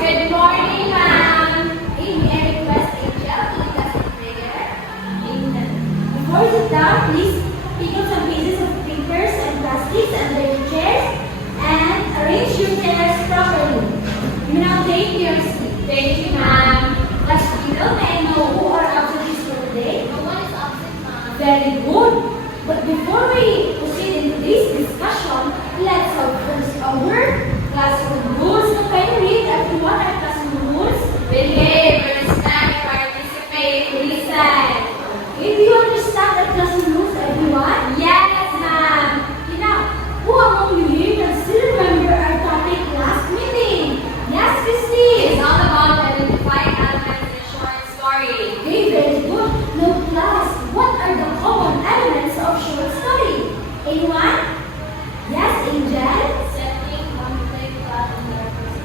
Good morning, ma'am. In a request, Angel, lead us in prayer. Amen. Before you sit down, please pick up some pieces of papers and plastics under your chairs and arrange your chairs properly. You may now take your seat. Thank you, ma'am. Class leader, may I know who are absent for today? No one is absent, ma'am. Very good. But before we proceed into this discussion, let's have first a word. Classroom rules. Can you read everyone our classroom rules? Behave, respect, participate, Listen. Okay, do you understand the classroom rules, everyone? Yes, ma'am. Okay, now, who among you here can still remember our topic last meeting? Yes, Christine. It's all about identifying elements in a short story. Okay, very good. Now, class, what are the common elements of short story? Anyone? Yes, Angel? Setting, conflict, plot, and purpose.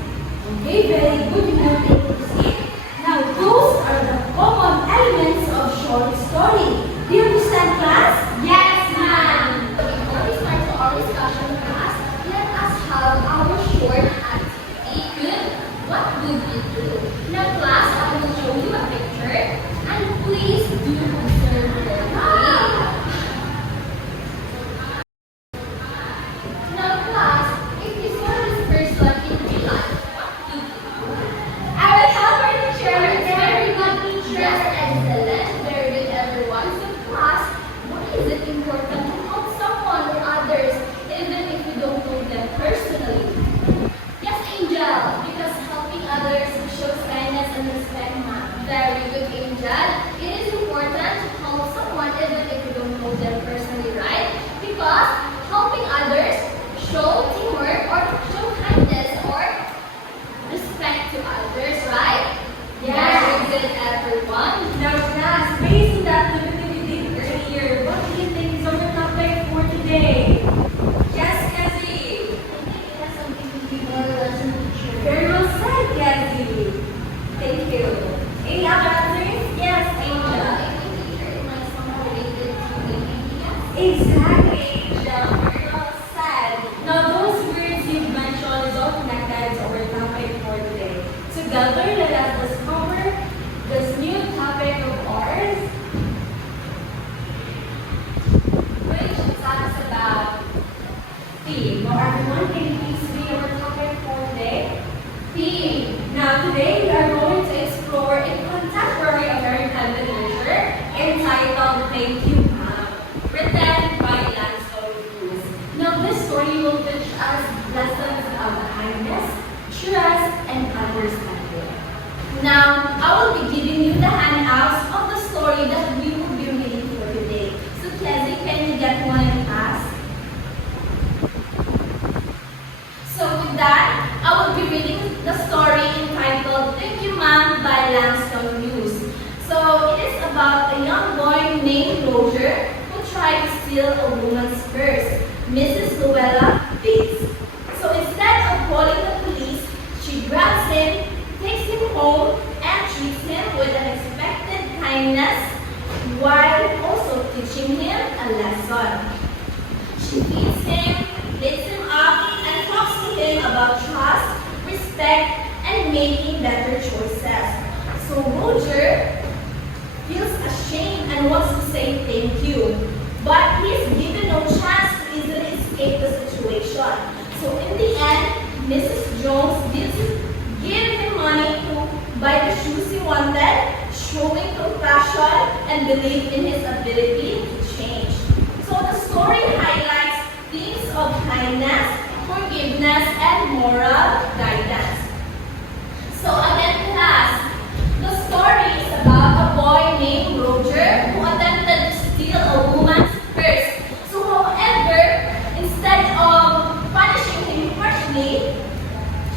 Okay, very good. You have to proceed. Now, those are the common elements of short story. Do you understand, class? Yes, ma'am. Before we start our discussion, class, let us have our short activity. Good. What would you do? Now, class, I will show you a picture, and please do observe carefully. Now, class, if you saw this person in real life, what would you do? I will help our teacher. Very good, teacher. Yes, excellent. Very good, everyone. So, class, why is it important to help someone or others, even if you don't know them personally? Yes, Angel, because helping others shows kindness and respect, ma'am. Very good, Angel. It is important to help someone even if you don't know them personally, right? Because helping others show teamwork or show kindness or respect to others, right? Yes. Very good, everyone. Now, class, based on that activity we did earlier, what do you think is our topic for today? Yes, Cassie. I think it has something to do with our lesson, teacher. Very well said, Cassie. Thank you. Any other answers? Yes, Angel. I think teacher it might somehow related to the ideas. Exactly, Angel. Very well said. Now, those words you've mentioned is all connected to our topic for today. Together, let us discover this new topic of ours, which talks about theme. Now, everyone, can you please read our topic for today? Theme. Now, today we are going to explore a contemporary American literature entitled Thank You, Mom, written by Langston Hughes. Now, this story will teach us lessons of kindness, trust, and understanding. Now, I will be giving you the handouts of the story that we will be reading for today. So, Leslie, can you get one in class? So, with that, I will be reading the story entitled Thank You, Mom by Langston Hughes. So, it is about a young boy named Roger who tried to steal a woman's purse, Mrs. Luella Bates. So, instead of calling the police, she grabs him, takes him home, and treats him with unexpected kindness while also teaching him a lesson. She feeds him, lifts him up, and talks to him about trust, respect, and making better choices. So Roger feels ashamed and wants to say thank you, but he is given no chance to easily escape the situation. So in the end, Mrs. Jones give him money to buy the shoes he wanted, showing compassion and belief in his ability to change. So the story highlights themes of kindness, forgiveness, and moral guidance. So again, class, the story is about a boy named Roger who attempted to steal a woman's purse. So however, instead of punishing him harshly,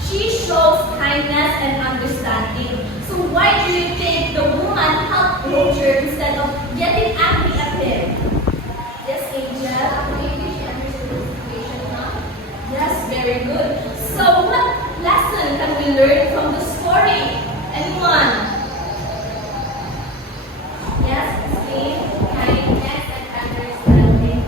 she shows kindness and understanding. So why do you think the woman helped Roger instead of getting angry at him? Yes, Angel? Maybe she understood the situation now. Yes, very good. So what lesson can we learn from the story? Anyone? Yes, Christine? Kindness and understanding.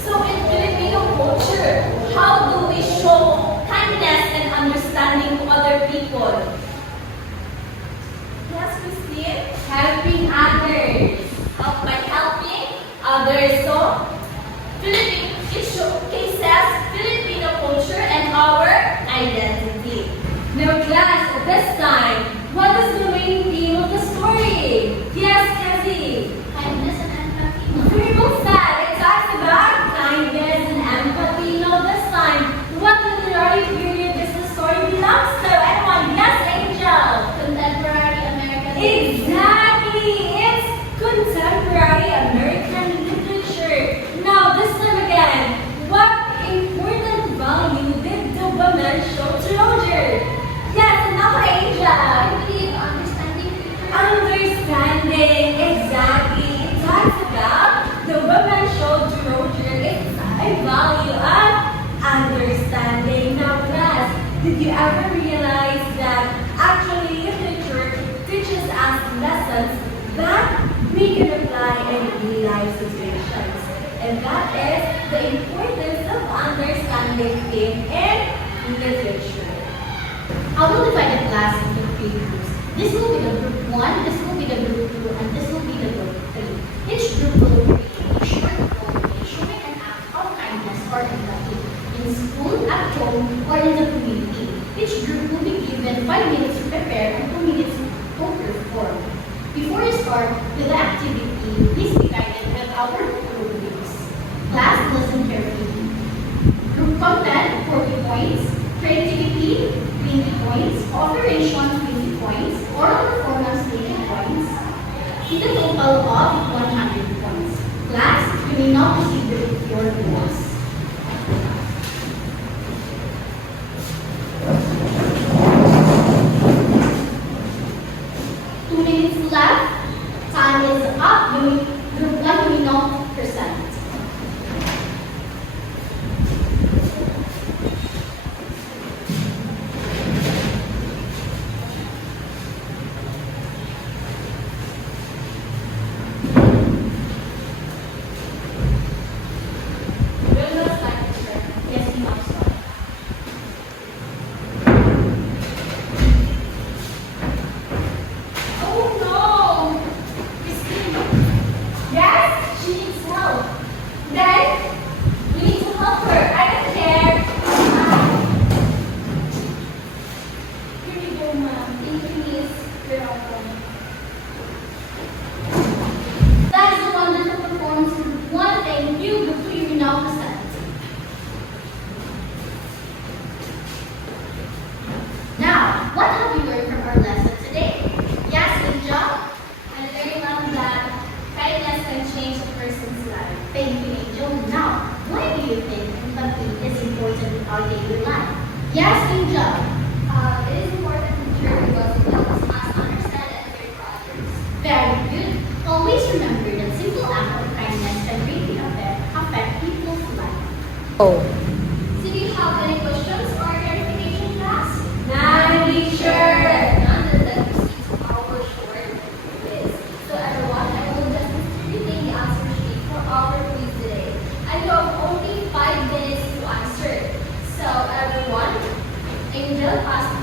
So in Filipino culture, how do we show kindness and understanding to other people? others. So, it showcases Filipino culture and our identity. Now class, at this time, what is the main theme of the story? Yes, Cassie. Kindness and empathy. Very well said. It talks about kindness and empathy. Now this time, what literary period does the story belongs to? Anyone? Yes, Angel. Contemporary American. Exactly. It's contemporary American literature. Now this time again, what important value did the woman show to Roger? Yes, another Angel. I believe understanding future. Understanding, exactly. It talks about the woman showed to Roger it's a value of understanding. Now, class, did you ever realize that actually literature teaches us lessons that we can apply in real life situations? And that is the importance of understanding things in literature. I will divide the class into three groups. This will be the group 1, this will be the group 2, and this will be the group 3. Each group will create a short poem showing an act of kindness or empathy in school, at home, or in the community. Each group will be given 5 minutes to prepare and 2 minutes to perform. Before you start with the activity, please be guided with our group rules. Class, listen carefully. Group content, 40 points. Creativity, 20 points. Operation, 20 points. Oral performance, 20 points. With a total of 100 points. Class, you may now proceed with your rules. Two minutes left. Time is up. Group 1, you may now present. Yes, you now start. Oh no! Christine! Yes, she needs help. Then, we need to help her. I don't care. Here we go, ma'am. Thank you, miss. You're welcome. That is a wonderful performance. Group 1, thank you. Group 2, you may now present. Now, what have you learned from our lesson today? Yes, good job. I learned ma'am, that kindness can change a person's life. Thank you, Angel. Now, why do you think empathy is important in our daily life? Yes, Angel. It is important to share because it helps us understand and care for others. Very good. Always remember that simple act of kindness can greatly affect people's life. Oh. So do you have any questions or clarification, class? Now, teacher. None, then let's proceed to our short quiz. So everyone, I will just retain the answer sheet for our quiz today. And you have only 5 minutes to answer. So everyone, Angel, pass